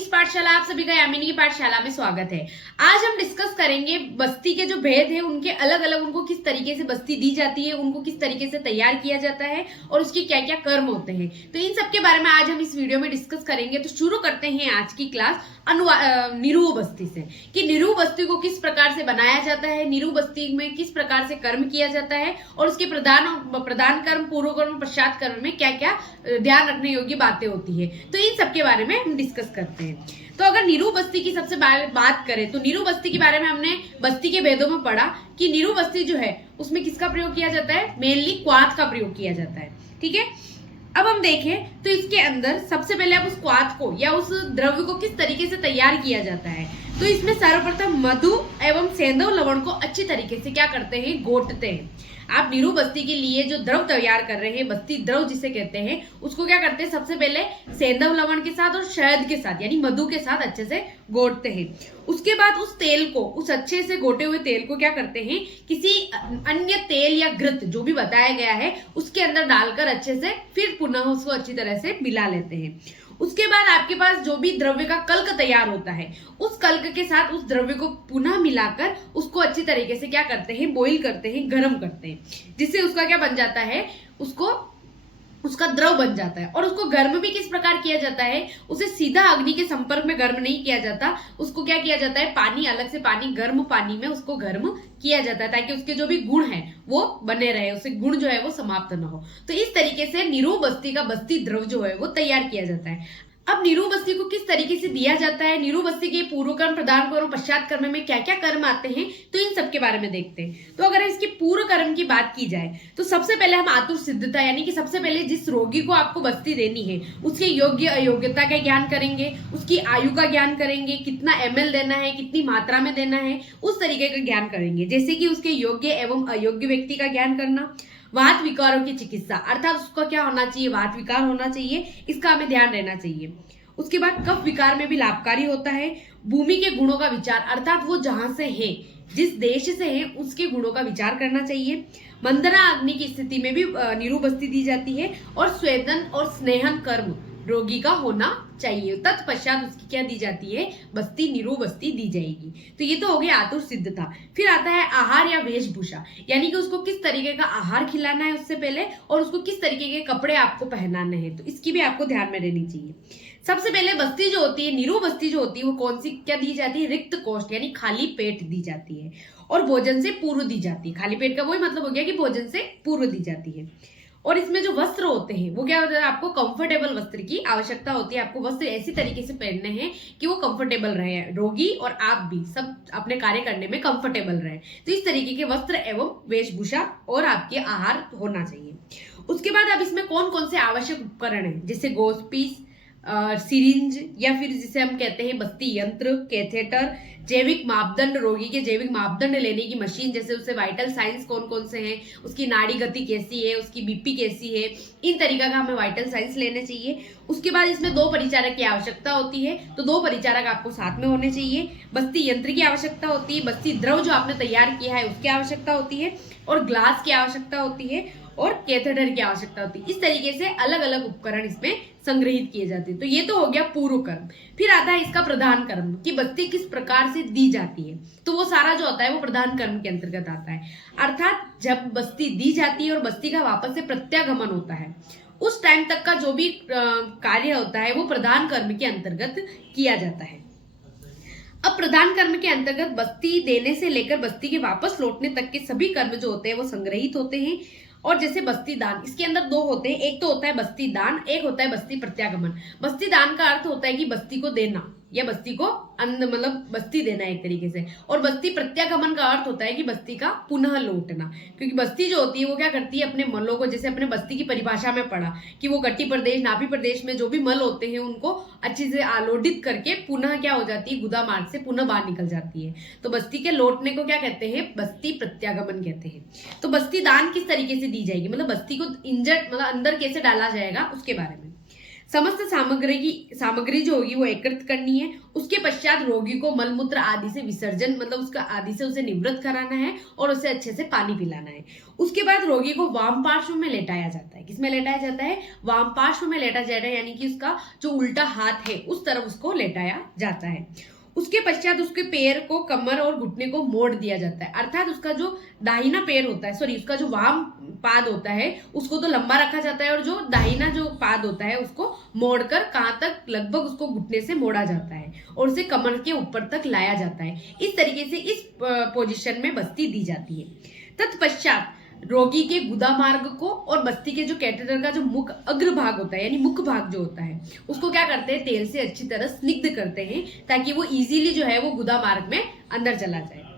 इस पाठशाला आप सभी का यामिनी की पाठशाला में स्वागत है। आज हम डिस्कस करेंगे बस्ती के जो भेद है उनके अलग अलग, उनको किस तरीके से बस्ती दी जाती है, उनको किस तरीके से तैयार किया जाता है और उसके क्या क्या कर्म होते हैं। तो इन सब के बारे में आज हम इस वीडियो में डिस्कस करेंगे। तो शुरू करते हैं आज की क्लास निरूह बस्ती से, कि निरूह बस्ती को किस प्रकार से बनाया जाता है, निरूह बस्ती में किस प्रकार से कर्म किया जाता है और उसके प्रधान कर्म, पूर्व कर्म, पश्चात कर्म में क्या क्या ध्यान रखने योग्य बातें होती है। तो इन सब के बारे में हम डिस्कस करते हैं। तो अगर निरूह बस्ती की सबसे बात करें तो निरूह बस्ती के बारे में हमने बस्ती के भेदों में पढ़ा कि निरूह बस्ती जो है उसमें किसका प्रयोग किया जाता है, मेनली क्वाथ का प्रयोग किया जाता है। ठीक है, अब हम देखें तो इसके अंदर सबसे पहले अब उस क्वाथ को या उस द्रव्य को किस तरीके से तैयार किया जाता है। तो इसमें सर्वप्रथम मधु एवं सेंधव लवण को अच्छी तरीके से क्या करते हैं, घोटते हैं। आप निरूह बस्ती के लिए जो द्रव तैयार कर रहे हैं, बस्ती द्रव जिसे कहते हैं, उसको क्या करते हैं, सबसे पहले सेंधव लवण के साथ और शहद के साथ यानी मधु के साथ अच्छे से घोटते हैं। उसके बाद उस तेल को, उस अच्छे से घोटे हुए तेल को क्या करते हैं, किसी अन्य तेल या घृत जो भी बताया गया है उसके अंदर डालकर अच्छे से फिर पुनः उसको अच्छी तरह से मिला लेते हैं। उसके बाद आपके पास जो भी द्रव्य का कल्क तैयार होता है, उस कल्क के साथ उस द्रव्य को पुनः मिलाकर उसको अच्छी तरीके से क्या करते हैं, बॉईल करते हैं, गर्म करते हैं, जिससे उसका क्या बन जाता है, उसका द्रव बन जाता है। और उसको गर्म भी किस प्रकार किया जाता है, उसे सीधा अग्नि के संपर्क में गर्म नहीं किया जाता, उसको क्या किया जाता है, पानी अलग से, गर्म पानी में उसको गर्म किया जाता है ताकि उसके जो भी गुण है वो बने रहे, उसके गुण जो है वो समाप्त न हो। तो इस तरीके से निरूह बस्ती का बस्ती द्रव जो है वो तैयार किया जाता है। अब निरूह बस्ती को किस तरीके से दिया जाता है, निरूह बस्ती के पूर्व कर्म, प्रधान कर्म, पश्चात कर्म में क्या क्या कर्म आते हैं, तो इन सब के बारे में देखते हैं। तो अगर इसके पूर्व कर्म की बात की जाए तो सबसे पहले हम आतुर सिद्धता यानी कि सबसे पहले जिस रोगी को आपको बस्ती देनी है उसके योग्य अयोग्यता का ज्ञान करेंगे, उसकी आयु का ज्ञान करेंगे, कितना ml देना है, कितनी मात्रा में देना है, उस तरीके का ज्ञान करेंगे। जैसे कि उसके योग्य एवं अयोग्य व्यक्ति का ज्ञान करना, वात विकारों की चिकित्सा अर्थात उसका क्या होना चाहिए, वात विकार होना चाहिए, इसका हमें ध्यान रहना चाहिए। उसके बाद कफ विकार में भी लाभकारी होता है। भूमि के गुणों का विचार अर्थात वो जहां से है, जिस देश से है, उसके गुणों का विचार करना चाहिए। मंदरा अग्नि की स्थिति में भी निरूह बस्ती दी जाती है। और स्वेदन और स्नेहन कर्म रोगी का होना चाहिए। तत्पश्चात उसकी क्या दी जाती है, बस्ती, निरूह बस्ती दी जाएगी। तो ये तो हो गया आतुर सिद्धता। फिर आता है आहार या वेशभूषा, यानी कि उसको किस तरीके का आहार खिलाना है उससे पहले, और उसको किस तरीके के कपड़े आपको पहनाने हैं, तो इसकी भी आपको ध्यान में रहनी चाहिए। सबसे पहले बस्ती जो होती है, निरूह बस्ती जो होती है, वो कौन सी क्या दी जाती है, रिक्त कोष्ठ यानी खाली पेट दी जाती है और भोजन से पूर्व दी जाती है। खाली पेट का वही मतलब हो गया कि भोजन से पूर्व दी जाती है। और इसमें जो वस्त्र होते हैं वो क्या होता है, आपको कंफर्टेबल वस्त्र की आवश्यकता होती है। आपको वस्त्र ऐसी तरीके से पहनने हैं कि वो कंफर्टेबल रहे, रोगी और आप भी सब अपने कार्य करने में कंफर्टेबल रहे। तो इस तरीके के वस्त्र एवं वेशभूषा और आपके आहार होना चाहिए। उसके बाद अब इसमें कौन कौन से आवश्यक उपकरण है, जैसे गोस्पीस, सिरिंज या फिर जिसे हम कहते हैं बस्ती यंत्र, कैथेटर, जैविक मापदंड, रोगी के जैविक मापदंड लेने की मशीन, जैसे उससे वाइटल साइंस कौन कौन से हैं, उसकी नाड़ी गति कैसी है, उसकी बीपी कैसी है, इन तरीका का हमें वाइटल साइंस लेने चाहिए। उसके बाद इसमें 2 परिचारक की आवश्यकता होती है, तो 2 परिचारक आपको साथ में होने चाहिए। बस्ती यंत्र की आवश्यकता होती है, बस्ती द्रव जो आपने तैयार किया है उसकी आवश्यकता होती है, और ग्लास की आवश्यकता होती है, और कैथेटर की आवश्यकता होती है। इस तरीके से अलग अलग उपकरण इसमें संग्रहित किए जाते हैं। तो ये तो हो गया पूर्व कर्म। फिर आता है इसका प्रधान कर्म, कि बस्ती किस प्रकार से दी जाती है। तो वो सारा जो होता है वो प्रधान कर्म के अंतर्गत आता है। अर्थात जब बस्ती दी जाती है और बस्ती का वापस से प्रत्यागमन होता है, उस टाइम तक का जो भी कार्य होता है वो प्रधान कर्म के अंतर्गत किया जाता है। अब प्रधान कर्म के अंतर्गत बस्ती देने से लेकर बस्ती के वापस लौटने तक के सभी कर्म जो होते हैं वो संग्रहित होते हैं। और जैसे बस्ती दान, इसके अंदर 2 होते हैं, एक तो होता है बस्ती दान, एक होता है बस्ती प्रत्यागमन। बस्ती दान का अर्थ होता है कि बस्ती को देना या बस्ती को मतलब बस्ती देना एक तरीके से, और बस्ती प्रत्यागमन का अर्थ होता है कि बस्ती का पुनः लौटना। क्योंकि बस्ती जो होती है वो क्या करती है, अपने मलों को, जैसे अपने बस्ती की परिभाषा में पढ़ा कि वो गट्टी प्रदेश, नाभि प्रदेश में जो भी मल होते हैं उनको अच्छे से आलोडित करके पुनः क्या हो जाती है, गुदा मार्ग से पुनः बाहर निकल जाती है। तो बस्ती के लौटने को क्या कहते हैं, बस्ती प्रत्यागमन कहते हैं। तो बस्ती दान किस तरीके से दी जाएगी, मतलब बस्ती को इंजर्ड मतलब अंदर कैसे डाला जाएगा उसके बारे में। समस्त सामग्री जो होगी वो एकत्रित करनी है। उसके पश्चात रोगी को मलमूत्र आदि से विसर्जन, मतलब उसका आदि से उसे निवृत्त कराना है और उसे अच्छे से पानी पिलाना है। उसके बाद रोगी को वाम पार्श्व में लेटाया जाता है। किसमें लेटाया जाता है? वाम पार्श्व में लेटाया जाता है, यानी कि उसका जो उल्टा हाथ है उस तरफ उसको लेटाया जाता है। उसके पश्चात उसके पैर को, कमर और घुटने को मोड़ दिया जाता है, अर्थात उसका जो दाहिना पैर होता है, सॉरी उसका जो वाम पाद होता है उसको तो लंबा रखा जाता है और जो दाहिना जो पाद होता है उसको मोड़कर कहां तक, लगभग उसको घुटने से मोड़ा जाता है और उसे कमर के ऊपर तक लाया जाता है। इस तरीके से इस पोजीशन में बस्ती दी जाती है। तत्पश्चात रोगी के गुदा मार्ग को और बस्ती के जो कैथेटर का जो मुख अग्र भाग होता है, यानी मुख भाग जो होता है, उसको क्या करते हैं, तेल से अच्छी तरह स्निग्ध करते हैं ताकि वो इजीली जो है वो गुदा मार्ग में अंदर चला जाए।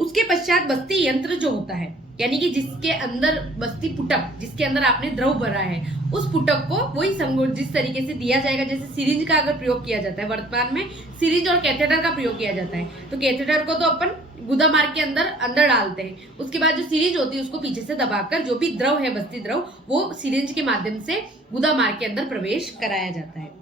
उसके पश्चात बस्ती यंत्र जो होता है, यानी कि जिसके अंदर बस्ती पुटक, जिसके अंदर आपने द्रव भरा है, उस पुटक को वही जिस तरीके से दिया जाएगा, जैसे सिरिंज का अगर प्रयोग किया जाता है, वर्तमान में सिरिंज और कैथेटर का प्रयोग किया जाता है, तो कैथेटर को तो अपन गुदा मार्ग के अंदर डालते हैं, उसके बाद जो सिरिंज होती है उसको पीछे से दबाकर जो भी द्रव है, बस्ती द्रव, वो सिरिंज के माध्यम से गुदा मार्ग के अंदर प्रवेश कराया जाता है।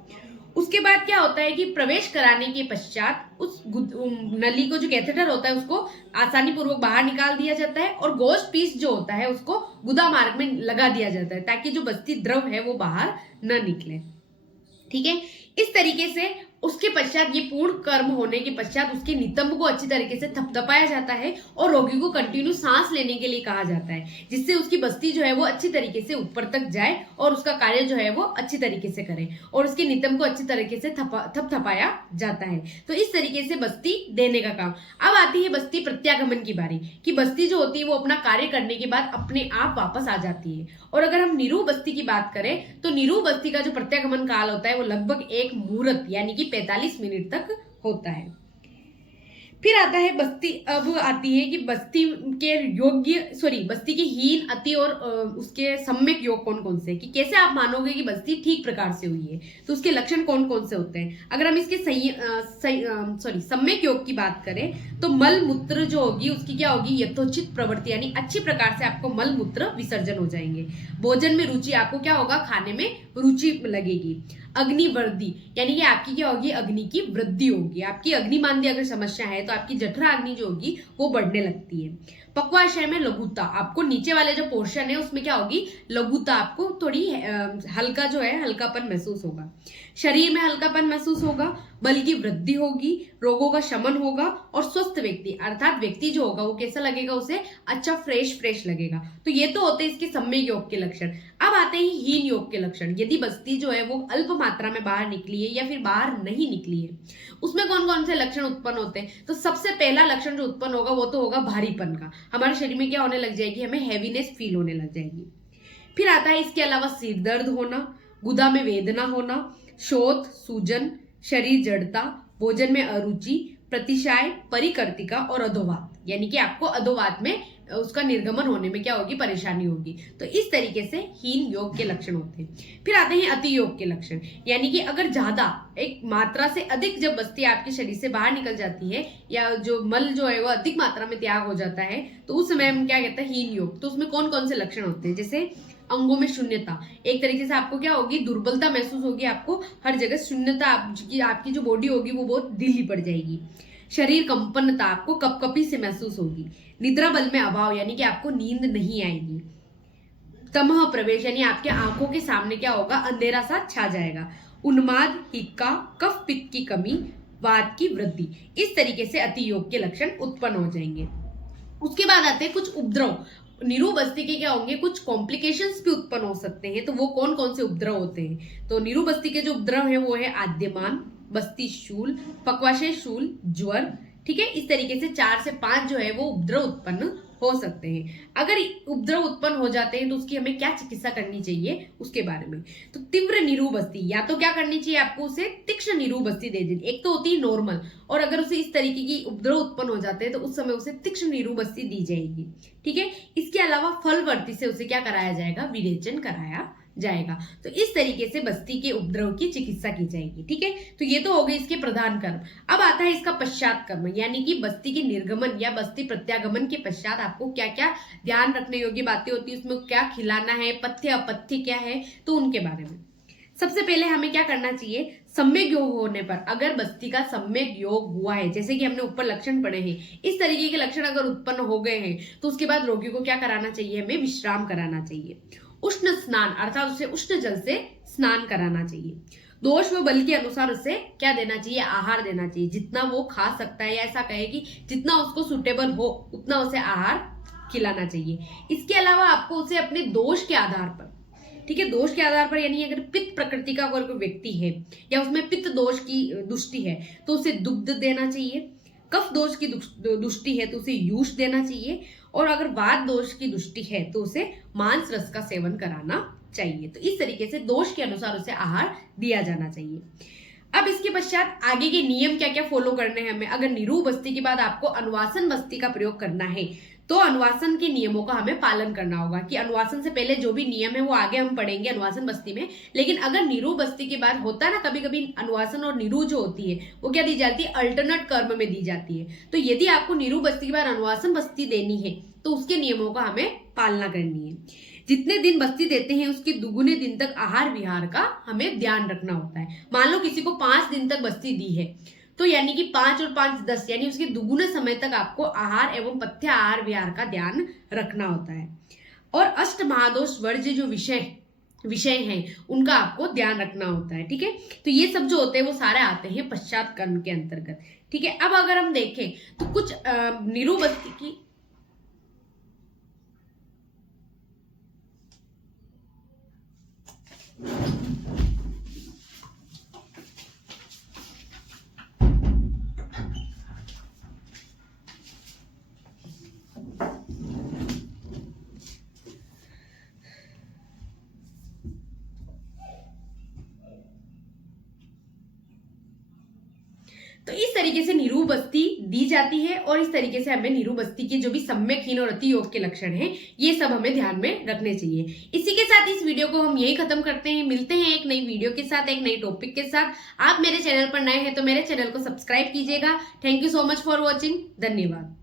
उसके बाद क्या होता है कि प्रवेश कराने के पश्चात उस नली को, जो कैथेटर होता है, उसको आसानी पूर्वक बाहर निकाल दिया जाता है और गोश्त पीस जो होता है उसको गुदा मार्ग में लगा दिया जाता है ताकि जो बस्ती द्रव है वो बाहर न निकले। ठीक है, इस तरीके से उसके पश्चात ये पूर्ण कर्म होने के पश्चात उसके नितंब को अच्छी तरीके से थपथपाया जाता है और रोगी को कंटिन्यू सांस लेने के लिए कहा जाता है, जिससे उसकी बस्ती जो है वो अच्छी तरीके से ऊपर तक जाए और उसका कार्य जो है वो अच्छी तरीके से करे और उसके नितंब को अच्छी तरीके से थपथपाया जाता है। तो इस तरीके से बस्ती देने का काम। अब आती है बस्ती प्रत्यागमन की बारी, कि बस्ती जो होती है वो अपना कार्य करने के बाद अपने आप वापस आ जाती है। और अगर हम निरूह बस्ती की बात करें तो निरूह बस्ती का जो प्रत्यागमन काल होता है वो लगभग 1 मुहूर्त यानी कि 45 मिनट तक होता है। फिर आता है बस्ती, अब आती है कि बस्ती के बस्ती के हीन, अति और उसके सम्यक योग कौन कौन से, कि कैसे आप मानोगे कि बस्ती ठीक प्रकार से हुई है, तो उसके लक्षण कौन कौन से होते हैं। अगर हम इसके सम्यक योग की बात करें तो मल मूत्र जो होगी उसकी क्या होगी, यथोचित प्रवृत्ति, यानी अच्छी प्रकार से आपको मल मूत्र विसर्जन हो जाएंगे। भोजन में रुचि, आपको क्या होगा, खाने में रुचि लगेगी। अग्नि वृद्धि, यानी कि आपकी क्या होगी, अग्नि की वृद्धि होगी। आपकी अग्निमांद्य अगर समस्या है तो आपकी जठरा अग्नि जो होगी वो बढ़ने लगती है। पक्वाशय में लघुता, आपको नीचे वाले जो पोर्शन है उसमें क्या होगी, लघुता, आपको थोड़ी हल्का जो है हल्कापन महसूस होगा। शरीर में हल्कापन महसूस होगा, बल की वृद्धि होगी, रोगों का शमन होगा और स्वस्थ व्यक्ति, अर्थात व्यक्ति जो होगा वो कैसा लगेगा, उसे अच्छा फ्रेश लगेगा। तो ये तो होते हैं इसके सम्यक योग के लक्षण। अब आते हैं हीन योग के लक्षण। यदि बस्ती जो है वो अल्प मात्रा में बाहर निकली है या फिर बाहर नहीं निकली है, उसमें कौन कौन से लक्षण उत्पन्न होते हैं। तो सबसे पहला लक्षण जो उत्पन्न होगा वो तो होगा भारीपन का। हमारे शरीर में क्या होने लग जाएगी, हमें हैवीनेस फील होने लग जाएगी। फिर आता है इसके अलावा सिर दर्द होना, गुदा में वेदना होना, शोथ, सूजन, शरीर जड़ता, भोजन में अरुचि, प्रतिशाय, परिकर्तिका और अधोवात, यानी कि आपको अधोवात में उसका निर्गमन होने में क्या होगी, परेशानी होगी। तो इस तरीके से हीन योग के लक्षण होते हैं। फिर आते हैं अति योग के लक्षण, यानी कि अगर ज्यादा, एक मात्रा से अधिक जब बस्ती आपके शरीर से बाहर निकल जाती है या जो मल जो है वो अधिक मात्रा में त्याग हो जाता है, तो उस समय हम क्या कहते हैं, हीन योग। तो उसमें कौन कौन से लक्षण होते हैं, जैसे अंगों में शून्यता, एक तरीके से आपको क्या होगी, दुर्बलता महसूस होगी, आपको हर जगह शून्यता, आपकी जो बॉडी होगी वो बहुत ढीली पड़ जाएगी। शरीर कंपनता, आपको कपकपी से महसूस होगी। निद्रा बल में अभाव, यानी कि आपको नींद नहीं आएगी। तमह प्रवेश, यानी आपके आंखों के सामने क्या होगा, अंधेरा सा छा जाएगा। उन्माद, हिक्का, कफ पित्त की कमी, वात की वृद्धि, इस तरीके से अति योग के लक्षण उत्पन्न हो जाएंगे। उसके बाद आते हैं कुछ उपद्रव। निरूह बस्ती के क्या होंगे, कुछ कॉम्प्लिकेशंस भी उत्पन्न हो सकते हैं। तो वो कौन कौन से उपद्रव होते हैं, तो निरूह बस्ती के जो उपद्रव है वो है आद्यमान, बस्ती शूल, पक्वाशय शूल, ज्वर। ठीक है, इस तरीके से 4 से 5 जो है वो उपद्रव उत्पन्न हो सकते हैं। अगर उपद्रव उत्पन्न हो जाते हैं तो उसकी हमें क्या चिकित्सा करनी चाहिए उसके बारे में। तो तीव्र निरूह बस्ती, या तो क्या करनी चाहिए आपको, उसे तीक्ष्ण निरूह बस्ती दे देनी। एक तो होती है नॉर्मल, और अगर उसे इस तरीके की उपद्रव उत्पन्न हो जाते हैं तो उस समय उसे तीक्ष्ण निरूह बस्ती दी जाएगी। ठीक है, इसके अलावा फलवर्ती से उसे क्या कराया जाएगा, विरेचन कराया जाएगा। तो इस तरीके से बस्ती के उपद्रव की चिकित्सा की जाएगी। ठीक है, तो ये तो हो गए इसके प्रधान कर्म। अब आता है इसका पश्चात कर्म, यानी कि बस्ती के निर्गमन या बस्ती प्रत्यागमन के पश्चात आपको क्या क्या ध्यान रखने योग्य बातें होती है, उसमें क्या खिलाना है, पथ्य अपथ्य क्या है, तो उनके बारे में। सबसे पहले हमें क्या करना चाहिए, सम्यक योग होने पर, अगर बस्ती का सम्यक योग हुआ है, जैसे कि हमने ऊपर लक्षण पढ़े हैं, इस तरीके के लक्षण अगर उत्पन्न हो गए हैं, तो उसके बाद रोगी को क्या कराना चाहिए, हमें विश्राम कराना चाहिए। उष्ण स्नान अर्थात उसे उष्ण जल से स्नान कराना चाहिए। दोष व बल के अनुसार उसे क्या देना चाहिए, आहार देना चाहिए, जितना वो खा सकता है, या ऐसा कहे कि जितना उसको सुटेबल हो उतना उसे आहार खिलाना चाहिए। इसके अलावा आपको उसे अपने दोष के आधार पर, ठीक है, दोष के आधार पर, यानी अगर पित्त प्रकृति का अगर कोई व्यक्ति है या उसमें पित्त दोष की दुष्टि है तो उसे दुग्ध देना चाहिए। कफ दोष की दुष्टि है तो उसे यूष देना चाहिए, और अगर वात दोष की दुष्टि है तो उसे मांस रस का सेवन कराना चाहिए। तो इस तरीके से दोष के अनुसार उसे आहार दिया जाना चाहिए। अब इसके पश्चात आगे के नियम क्या क्या फॉलो करने हैं हमें। अगर निरूह बस्ती के बाद आपको अनुवासन बस्ती का प्रयोग करना है तो अनुवासन के नियमों का हमें पालन करना होगा, कि अनुवासन से पहले जो भी नियम है वो आगे हम पढ़ेंगे अनुवासन बस्ती में। लेकिन अगर निरूह बस्ती के बाद होता है ना, कभी कभी अनुवासन और निरूह जो होती है वो क्या दी जाती है, अल्टरनेट कर्म में दी जाती है। तो यदि आपको निरूह बस्ती के बाद अनुवासन बस्ती देनी है तो उसके नियमों का हमें पालना करनी है। जितने दिन बस्ती देते हैं उसके दुगुने दिन तक आहार विहार का हमें ध्यान रखना होता है। मान लो किसी को 5 दिन तक बस्ती दी है, तो यानी कि 5 और 5 10, यानी उसके दुगुने समय तक आपको आहार एवं पथ्य आहार विहार का ध्यान रखना होता है। और अष्ट महादोष वर्ज्य जो विषय हैं उनका आपको ध्यान रखना होता है। ठीक है, तो ये सब जो होते हैं वो सारे आते हैं पश्चात कर्म के अंतर्गत। ठीक है, अब अगर हम देखें तो कुछ निरूह बस्ती की तो इस तरीके से निरूह बस्ती दी जाती है, और इस तरीके से हमें निरूह बस्ती के जो भी सम्यक हीन और अति योग के लक्षण हैं ये सब हमें ध्यान में रखने चाहिए। इसी के साथ इस वीडियो को हम यही खत्म करते हैं। मिलते हैं एक नई वीडियो के साथ, एक नई टॉपिक के साथ। आप मेरे चैनल पर नए हैं तो मेरे चैनल को सब्सक्राइब कीजिएगा। Thank you so much for watching. धन्यवाद।